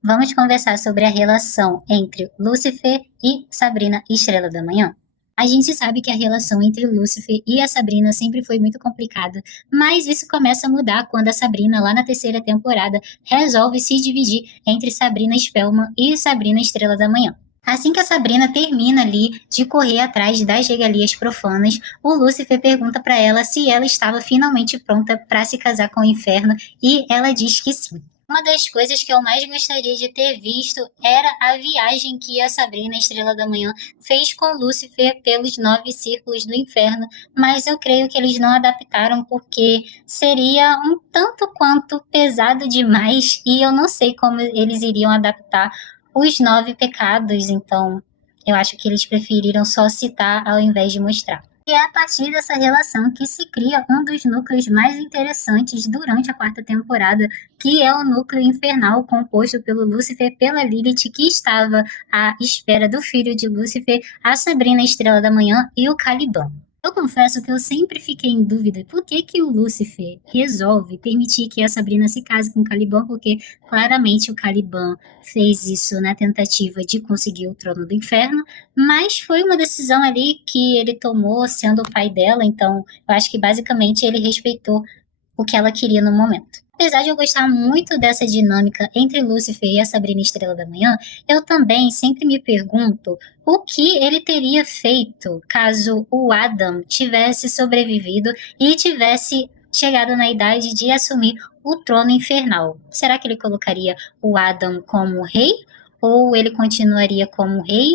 Vamos conversar sobre a relação entre Lúcifer e Sabrina, Estrela da Manhã? A gente sabe que a relação entre Lúcifer e a Sabrina sempre foi muito complicada, mas isso começa a mudar quando a Sabrina, lá na terceira temporada, resolve se dividir entre Sabrina Spellman e Sabrina Estrela da Manhã. Assim que a Sabrina termina ali de correr atrás das regalias profanas, o Lúcifer pergunta para ela se ela estava finalmente pronta para se casar com o inferno e ela diz que sim. Uma das coisas que eu mais gostaria de ter visto era a viagem que a Sabrina Estrela da Manhã fez com Lúcifer pelos 9 círculos do inferno, mas eu creio que eles não adaptaram porque seria um tanto quanto pesado demais e eu não sei como eles iriam adaptar os 9 pecados, então eu acho que eles preferiram só citar ao invés de mostrar. E é a partir dessa relação que se cria um dos núcleos mais interessantes durante a quarta temporada, que é o núcleo infernal composto pelo Lúcifer, pela Lilith, que estava à espera do filho de Lúcifer, a Sabrina Estrela da Manhã e o Caliban. Eu confesso que eu sempre fiquei em dúvida por que o Lúcifer resolve permitir que a Sabrina se case com o Caliban, porque claramente o Caliban fez isso na tentativa de conseguir o trono do inferno, mas foi uma decisão ali que ele tomou sendo o pai dela, então eu acho que basicamente ele respeitou o que ela queria no momento. Apesar de eu gostar muito dessa dinâmica entre Lúcifer e a Sabrina Estrela da Manhã, eu também sempre me pergunto o que ele teria feito caso o Adam tivesse sobrevivido e tivesse chegado na idade de assumir o trono infernal. Será que ele colocaria o Adam como rei? Ou ele continuaria como rei?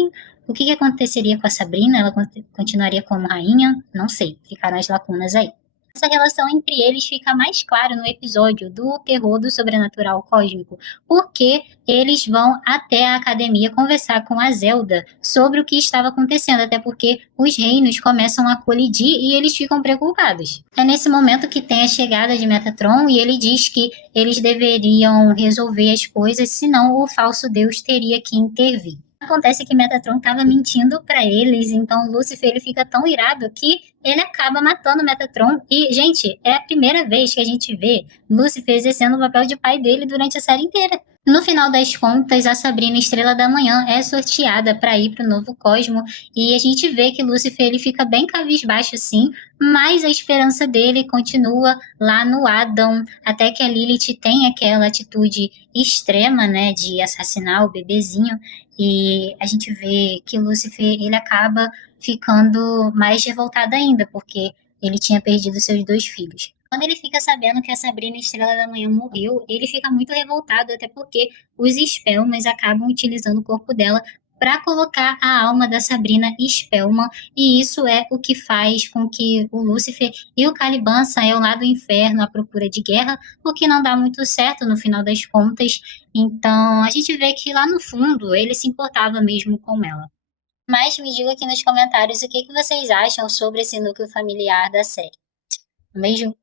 O que aconteceria com a Sabrina? Ela continuaria como rainha? Não sei, ficaram as lacunas aí. Essa relação entre eles fica mais clara no episódio do terror do sobrenatural cósmico, porque eles vão até a academia conversar com a Zelda sobre o que estava acontecendo, até porque os reinos começam a colidir e eles ficam preocupados. É nesse momento que tem a chegada de Metatron e ele diz que eles deveriam resolver as coisas, senão o falso deus teria que intervir. Acontece que Metatron estava mentindo para eles, então Lúcifer ele fica tão irado que ele acaba matando Metatron. E, gente, é a primeira vez que a gente vê Lúcifer exercendo o papel de pai dele durante a série inteira. No final das contas, a Sabrina Estrela da Manhã é sorteada para ir para o novo cosmo e a gente vê que Lúcifer ele fica bem cabisbaixo sim, mas a esperança dele continua lá no Adam, até que a Lilith tem aquela atitude extrema, né, de assassinar o bebezinho e a gente vê que Lúcifer ele acaba ficando mais revoltado ainda, porque ele tinha perdido seus 2 filhos. Quando ele fica sabendo que a Sabrina Estrela da Manhã morreu, ele fica muito revoltado, até porque os Spellmans acabam utilizando o corpo dela para colocar a alma da Sabrina Spellman, e isso é o que faz com que o Lúcifer e o Caliban saiam lá do inferno à procura de guerra, o que não dá muito certo no final das contas. Então a gente vê que lá no fundo ele se importava mesmo com ela. Mas me diga aqui nos comentários o que vocês acham sobre esse núcleo familiar da série. Um beijo!